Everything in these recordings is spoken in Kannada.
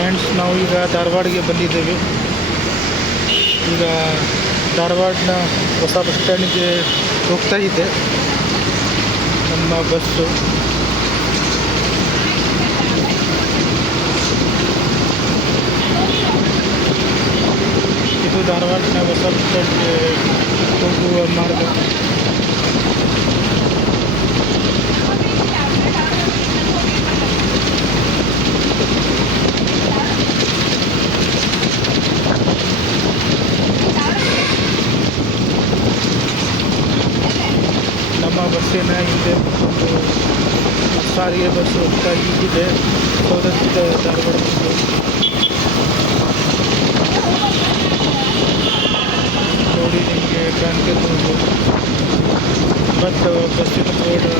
ಫ್ರೆಂಡ್ಸ್, ನಾವು ಈಗ ಧಾರವಾಡಿಗೆ ಬಂದಿದ್ದೇವೆ. ಈಗ ಧಾರವಾಡನ ಹೊಸ ಬಸ್ ಸ್ಟ್ಯಾಂಡಿಗೆ ಹೋಗ್ತಾ ಇದೆ ನಮ್ಮ ಬಸ್ಸು. ಇದು ಧಾರವಾಡನ ಹೊಸ ಬಸ್ ಸ್ಟ್ಯಾಂಡ್ಗೆ ಹೋಗುವ ಮಾರ್ಗ. ನಮ್ಮ ಬಸ್ಸಿನ ಹಿಂದೆ ಒಂದು ಸಾರಿಗೆ ಬಸ್ ಹೋಗ್ತಾ ಇದೆ, ಸೌದತ್ತಿದ ಧಾರವಾಡ ಬಸ್ಸು. ನೋಡಿ, ನಿಮಗೆ ಕಾಣ್ತಿರ್ಬೋದು. ಬಟ್ ಬಸ್ಸಿನ ಬೋರ್ಡ್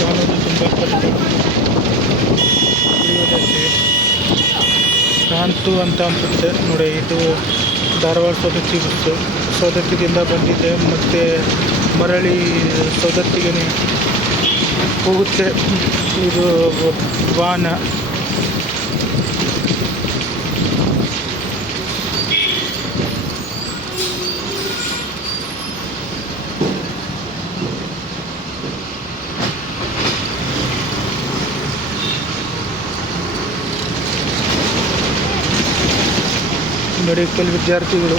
ಕಾಣೋದು ತುಂಬ ಕಷ್ಟ. ಉಳಿಯೋದಕ್ಕೆ ಕಾಣ್ತು ಅಂತ ಅನ್ಸುತ್ತೆ ನೋಡಿ. ಇದು ಧಾರವಾಡ ಸೌದತ್ತಿ ಬಸ್ಸು. ಸೌದತ್ತಿದಿಂದ ಬಂದಿದೆ ಮತ್ತು ಮರಳಿ ಸೌದತ್ತಿಗೆ ಹೋಗುತ್ತೆ ಇದು ವಾಹನ. ಮೆಡಿಕಲ್ ವಿದ್ಯಾರ್ಥಿಗಳು.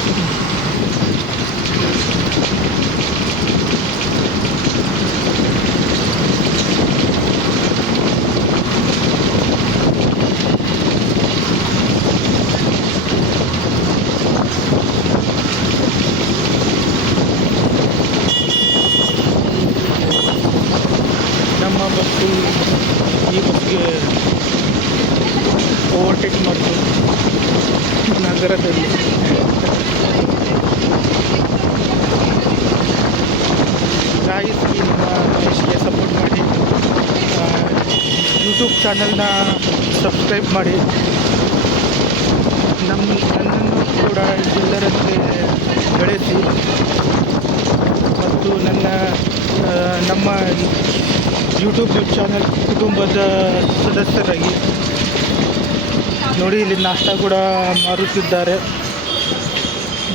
ನಮ್ಮ ಬಸ್ಸು ಈ ಬಸ್ಗೆ ಓವರ್ಟೇಕ್ ಮಾಡಿತು ನಗರದಲ್ಲಿ. ಗಾಯ್ಸ್, ನಿಮ್ಮ ಮಹೇಶ್ಗೆ ಸಪೋರ್ಟ್ ಮಾಡಿ, ಯೂಟ್ಯೂಬ್ ಚಾನಲ್ನ ಸಬ್ಸ್ಕ್ರೈಬ್ ಮಾಡಿ. ನನ್ನನ್ನು ಕೂಡ ಎಲ್ಲರಂತೆ ಬೆಳೆಸಿ ಮತ್ತು ನಮ್ಮ ಯೂಟ್ಯೂಬ್ ಚಾನಲ್ ಕುಟುಂಬದ ಸದಸ್ಯರಾಗಿ. ನೋಡಿ, ಇಲ್ಲಿ ನಾಷ್ಟ ಕೂಡ ಮಾರುತ್ತಿದ್ದಾರೆ.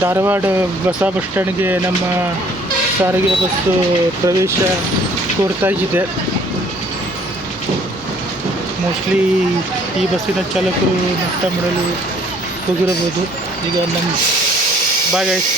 ಧಾರವಾಡ ಹೊಸ ಬಸ್ ಸ್ಟ್ಯಾಂಡ್ಗೆ ನಮ್ಮ ಸಾರಿಗೆ ಬಸ್ಸು ಪ್ರವೇಶ ಕೋರ್ತಾ ಇದೆ. ಮೋಸ್ಟ್ಲಿ ಈ ಬಸ್ಸಿನ ಚಾಲಕರು ನಾಷ್ಟ ಮಾಡಲು ಹೋಗಿರಬಹುದು. ಈಗ ನಮ್ಮ ಬಾಯ್ ಗೈಸ್.